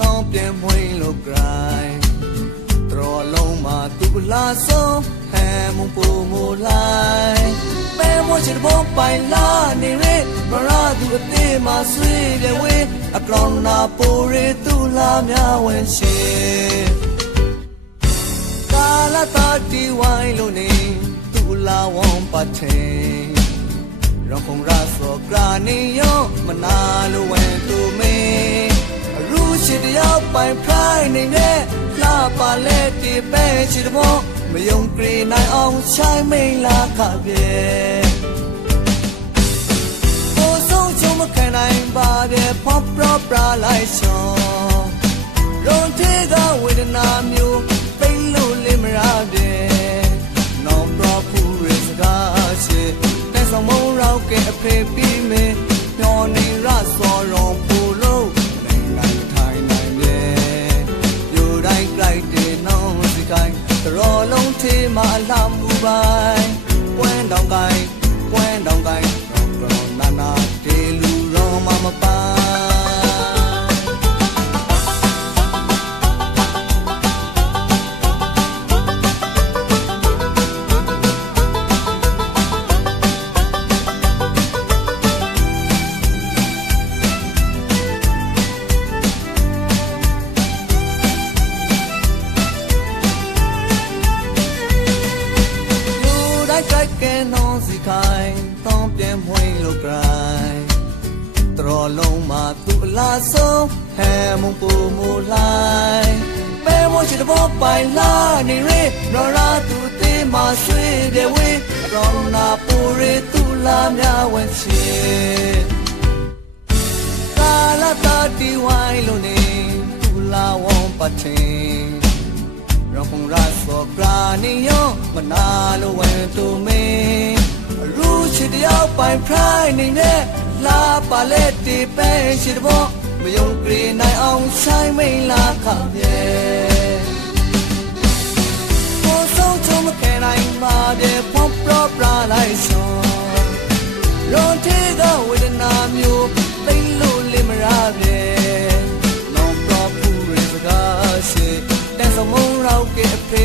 တောင်းပြန်မွေးလို့ cry တော်လုံးမှာသူလာဆုံးဟဲမုံပူမူလိုက်ပဲမချစ်ဘောပိုင်လာနေရဲမရာသူအသေးမှာဆွေးတယ်ဝေးအကောင်နာပိုရဲသူလာများဝင်ရှိကာလာတာတီဝိုင်းလို့နေသူလာဝွန်ပတ်တဲ့ရောင်ဖုံရဆောကရာနေယောမနာလိုဝင်သူမေရူရှိတယောက်ပိုင်ဖရိုင်းနေနဲ့လာပါလေတီပဲချစ်ဘောမယုံကြည်နိုင်အောင်ချိုင်းမိန်လာခပြေဘိုးဆုံးချုံမခံနိုင်ပါပြေဖော့ပရပရာလိုက်ရှောရုံထေကဝေဒနာမျိုးပိတ်လို့လင်းမရပြေနောင်တော့ဖူရစကားရှိတဲ့ဆောင်မရောက်ကဲအဖေပြီးမေမျောနေရစောရုံပူလို့နိုင်နိုင်ထိုင်နိုင်ပြေယူတိုင်းကြိုက်တဲ့နောင်စကိုင်းတော်လုံးထေးမှာလာမှုပိုင်းကွန်းတောင်ကိုင်းနာနာတေလူရောမမပါကဲနောစီခိုင်တောင်းပြန်မွေးလို့ cry တော်လုံးမှာသူအလားဆုံးဟဲမုံပူမူလိုက်ပဲမချစ်ဘောပိုင်လာနေရဲရော်ရာသူသေးမှာဆွေးတယ်ဝေးရောင်းနာပူရဲသူလာများဝင်ချေကာလာတာတီဝိုင်းလို့နေသူလာဝွန်ပတ်တဲ့ရောင်ဖုံရဆောကရာနေယောမနာလိုဝင်သူမေရူချစ်တယောက်ပိုင်ဖရိုင်းနေနဲ့လာပါလေတီပဲရှိတဘောမယုံကြည်နိုင်အောင်ဆိုင်မိန်လာခပြေဘိုးဆုံးချုံမခဲနိုင်မှာပြေဖော့ပရပရာလိုက်ရှောရုံထေကဝေဒနာမျိုးပိတ်လို့လင်းမရပြေနောင်တော့ဖူရစကားရှိတဲ့ဆောင်မရောက်ကဲအဖေ